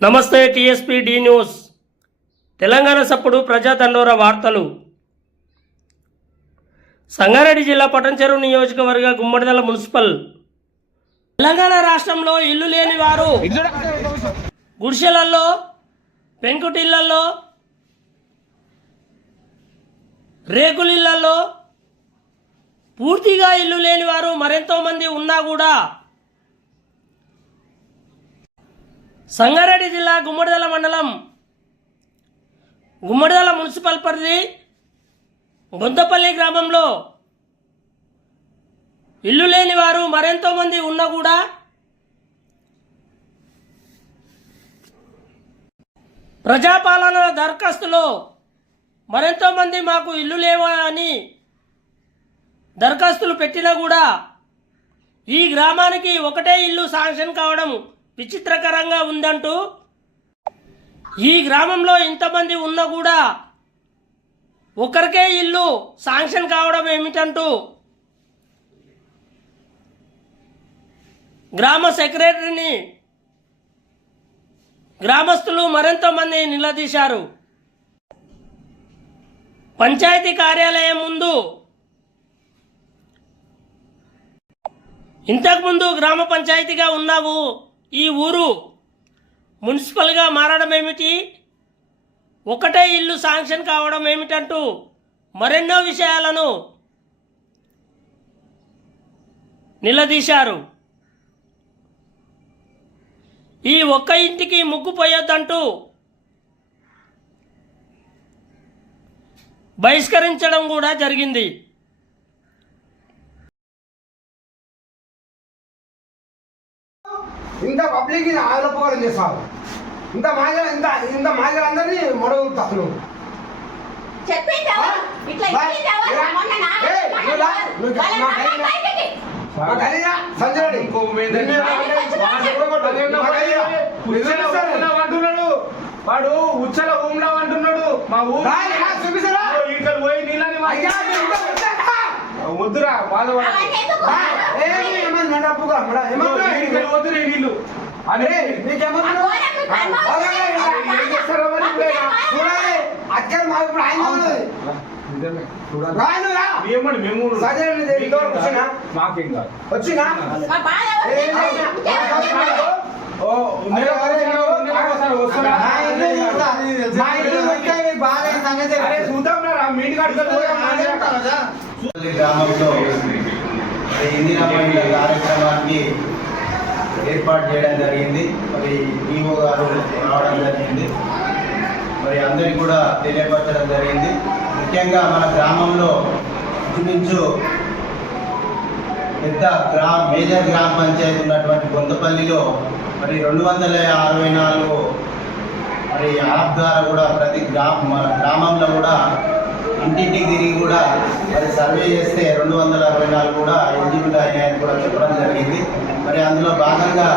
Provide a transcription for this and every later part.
నమస్తే tsp D news. Telangana సప్పుడు ప్రజాతండోర వార్తలు. సంగారెడ్డి జిల్లా పటంచెరు నియోజకవర్గ గుమ్మడిదల మున్సిపల్. తెలంగాణ రాష్ట్రంలో ఇల్లు లేని వారు గుడిసెలల్లో పెంకుటిళ్ళలో రేకులిళ్ళలో పూర్తిగా ఇల్లు లేని వారు మరెంతో మంది ఉన్నా కూడా సంగారెడ్డి జిల్లా గుమ్మడిదల మండలం గుమ్మడిదల మున్సిపల్ పరిధి గొంతపల్లి గ్రామంలో ఇల్లు లేని వారు మరెంతో మంది ఉన్నా కూడా ప్రజాపాలన దరఖాస్తులో మరెంతో మంది మాకు ఇల్లు లేవా అని దరఖాస్తులు పెట్టినా కూడా ఈ గ్రామానికి ఒకటే ఇల్లు శాంక్షన్ కావడం విచిత్రకరంగా ఉందంటూ ఈ గ్రామంలో ఇంతమంది ఉన్నా కూడా ఒకరికే ఇల్లు శాంక్షన్ కావడం ఏమిటంటూ గ్రామ సెక్రటరీని గ్రామస్తులు మరింత మంది నిలదీశారు. పంచాయతీ కార్యాలయం ముందు ఇంతకుముందు గ్రామ పంచాయతీగా ఉన్నావు. ఈ ఊరు మున్సిపల్గా మారడం ఏమిటి? ఒకటే ఇల్లు శాంక్షన్ కావడం ఏమిటంటూ మరెన్నో విషయాలను నిలదీశారు. ఈ ఒక్క ఇంటికి ముగ్గు పోయొద్దంటూ బహిష్కరించడం కూడా జరిగింది. నాన్న కైనా- బయటికి. మా కలిగా సంజయ్ రెడ్డి. ఇంకొక మీద నిన్ను వాడు. ఉచ్చల. ఊండా అంటున్నాడు. వాడు ఉచ్చల ఊండా అంటున్నాడు. మా ఊరు? ఇక్కడ పోయి నీళ్ళని మా-? వద్దురా వాళ్ళు అవన్నీ ఎందుకు? రా, ఏమి ఏమన్నా నడపుగా, మడ- ఏమన్నా? ఇక్కడ పోతున్నాయి నీళ్ళు అరే, నీకేమన్నా? మీ అక్కడ మాకు ఇప్పుడు ఆయన మీకేం? కాదు. వచ్చినా మా. మా. మా చూద్దాం రా మీటి గ్రామంలో మరి ఇందిరా మహిళ కార్యక్రమానికి ఏర్పాటు చేయడం జరిగింది. మరి ఈఓ గారు రావడం జరిగింది. మరి అందరికీ కూడా తెలియపరచడం జరిగింది. ముఖ్యంగా మన గ్రామంలో ఇంచుమించు పెద్ద గ్రా మేజర్ గ్రామ పంచాయతీ ఉన్నటువంటి గొంతపల్లిలో మరి రెండు వందల అరవై నాలుగు మరి యాప్ ద్వారా కూడా ప్రతి గ్రామ మన గ్రామంలో కూడా ఇంటింటికి తిరిగి కూడా మరి సర్వే చేస్తే రెండు వందల అరవై నాలుగు కూడా ఎలిజిబుల్ అయినాయని కూడా చెప్పడం జరిగింది. మరి అందులో భాగంగా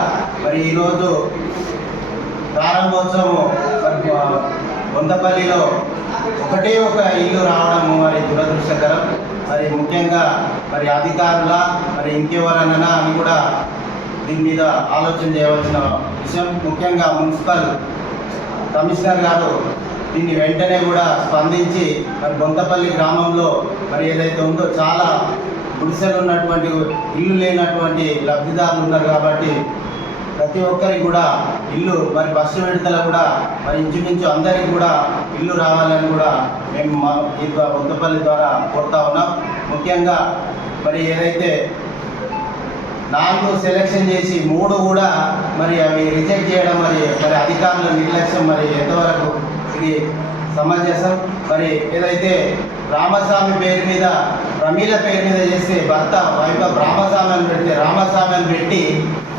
మరి ఈరోజు ప్రారంభోత్సవం మరి ఒకటే ఒక ఇల్లు రావడం మరి దురదృష్టకరం. మరి ముఖ్యంగా మరి అధికారుల మరి ఇంకెవరన్నా అని కూడా దీని మీద ఆలోచన చేయవలసిన విషయం. ముఖ్యంగా మున్సిపల్ కమిషనర్ గారు దీన్ని వెంటనే కూడా స్పందించి మరి బొంతపల్లి గ్రామంలో మరి ఏదైతే ఉందో చాలా గుడిసెలు ఉన్నటువంటి ఇల్లు లేనటువంటి లబ్ధిదారులు ఉన్నారు కాబట్టి ప్రతి ఒక్కరికి కూడా ఇల్లు మరి బస్సు విడతల కూడా మరి ఇంచుమించు అందరికి కూడా ఇల్లు రావాలని కూడా మేము మా ఈ బొంతపల్లి ద్వారా కోరుతా ఉన్నాం. ముఖ్యంగా మరి ఏదైతే నాలుగు సెలెక్షన్ చేసి మూడు కూడా మరి అవి రిజెక్ట్ చేయడం మరి మరి అధికారుల నిర్లక్ష్యం మరి ఎంతవరకు ఇది సమంజసం. మరి ఏదైతే రామస్వామి పేరు మీద ప్రమీల పేరు మీద చేస్తే భర్త వైపు రామస్వామి అని పెడితే రామస్వామి అని పెట్టి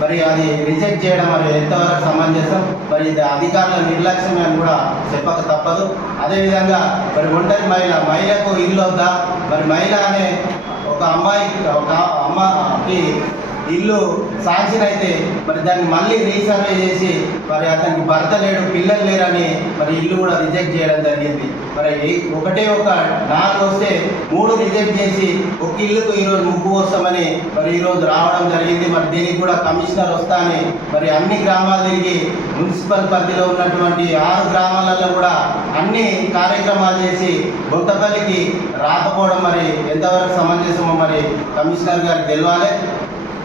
మరి అది రిజెక్ట్ చేయడం మరి ఎంతవరకు సమంజసం? మరి ఇది అధికారుల నిర్లక్ష్యం అని కూడా చెప్పక తప్పదు. అదేవిధంగా మరి ఒంటరి మహిళ మహిళకు ఇల్లు వద్దా? మరి మహిళ అనే ఒక అమ్మాయి ఒక అమ్మకి ఇల్లు శాంక్షన్ అయితే మరి దాన్ని మళ్ళీ రీసర్వే చేసి మరి అతనికి భర్త లేడు పిల్లలు లేరని మరి ఇల్లు కూడా రిజెక్ట్ చేయడం జరిగింది. మరి ఒకటే ఒక నాలుగు వస్తే మూడు రిజెక్ట్ చేసి ఒక ఇల్లుకు ఈరోజు ముగ్గు వస్తామని మరి ఈరోజు రావడం జరిగింది. మరి దీనికి కూడా కమిషనర్ వస్తామని మరి అన్ని గ్రామాలు తిరిగి మున్సిపల్ పరిధిలో ఉన్నటువంటి ఆరు గ్రామాలలో కూడా అన్ని కార్యక్రమాలు చేసి బొత్తపల్లికి రాకపోవడం మరి ఎంతవరకు సమంజసమో మరి కమిషనర్ గారికి తెలియాలి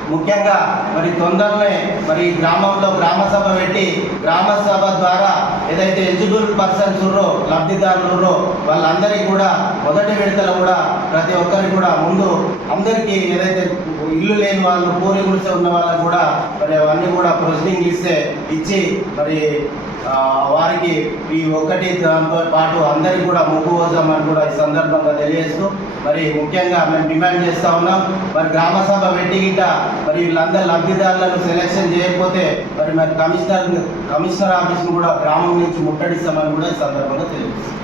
ముఖ్యంగా మరి తొందరనే మరి గ్రామంలో గ్రామ సభ పెట్టి గ్రామ సభ ద్వారా ఏదైతే ఎలిజిబుల్ పర్సన్స్ ఉన్నారో లబ్ధిదారులు వాళ్ళందరికీ కూడా మొదటి విడతలో కూడా ప్రతి ఒక్కరికి కూడా ముందు అందరికీ ఏదైతే ఇల్లు లేని వాళ్ళు పూరి గుడిసె ఉన్న వాళ్ళకు కూడా మరి అవన్నీ కూడా ప్రొసీడింగ్ ఇస్తే ఇచ్చి మరి వారికి ఈ ఒక్కటి దాంతో పాటు అందరికి కూడా ముగ్గు పోసామని కూడా ఈ సందర్భంగా తెలియజేస్తూ మరి ముఖ్యంగా మేము డిమాండ్ చేస్తా ఉన్నాం. మరి గ్రామ సభ పెట్టి గిట్ట మరి వీళ్ళందరూ లబ్ధిదారులను సెలెక్షన్ చేయకపోతే మరి మరి కమిషనర్ కమిషనర్ ఆఫీస్ను కూడా గ్రామం నుంచి ముట్టడిస్తామని కూడా ఈ సందర్భంగా తెలియజేస్తాం.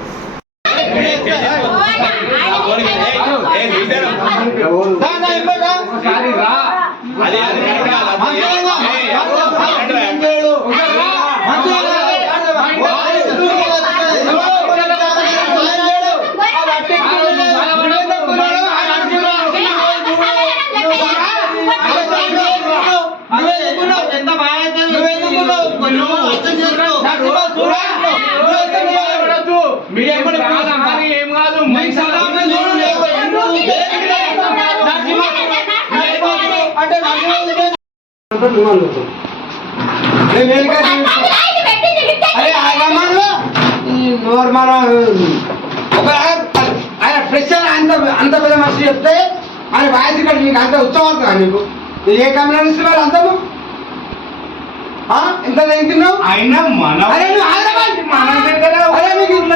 అది అది కరెక్ట్ కాదు. అది ఏయ్, మీరేం కాదు ఏం కాదు అరే ఆగమను నోర్మల్ ఆయన ఫ్రెష్ అంత అంత పెద్ద మనిషి చెప్తే ఆయన వాయిస్ ఇక్కడ మీకు అంత ఉత్సవం నీకు నీకు ఏ కమ్యూనిస్ట్ ఇస్తున్నారు అంతము? ఎంత తింటున్నావు అయినా మన అరే నువ్వు ఆగమని. మన దగ్గర అరే నీకు నీకు?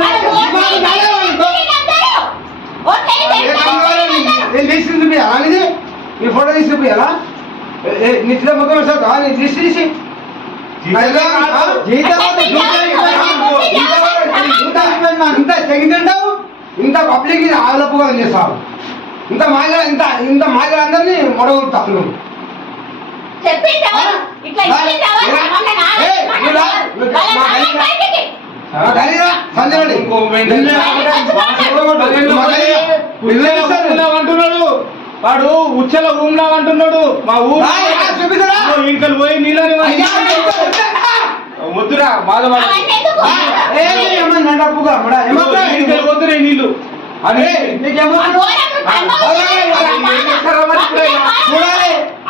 నీకు? నేను తీసి చూపియాలా నీది నీ ఫోటో తీసి చూపియాలా నిశ్చిత ముఖం వస్తా నీ తీసి ఇంత తెగిందంటావు ఇంత పబ్లిక్ ఆలోపుగా చేస్తావు. ఇంత మాజీ ఇంత ఇంత మాజీ అందరినీ నాలుగు బయటికి సంజయ్ వాడు ఉచ్చల రూమ్ లా అంటున్నాడు. మా ఊరు చూపిస్తారా? ఇంకా పోయి నీళ్ళని ఇంకా పోతున్నాయి నీళ్ళు.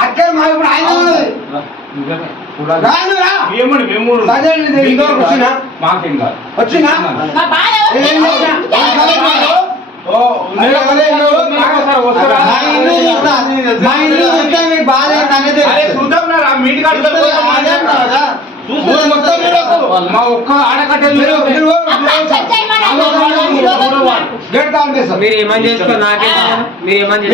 అక్కడ మాకు ఇప్పుడు ఆయన. మాకేం కాదు. వచ్చినా? మా ఇల్లు చూస్తా. మీకు బాధ ఏంటనేది చూద్దాం రా, కదా? మీరు మా ఒక్క ఏమని చేసుకో నాకే మీరు ఏమని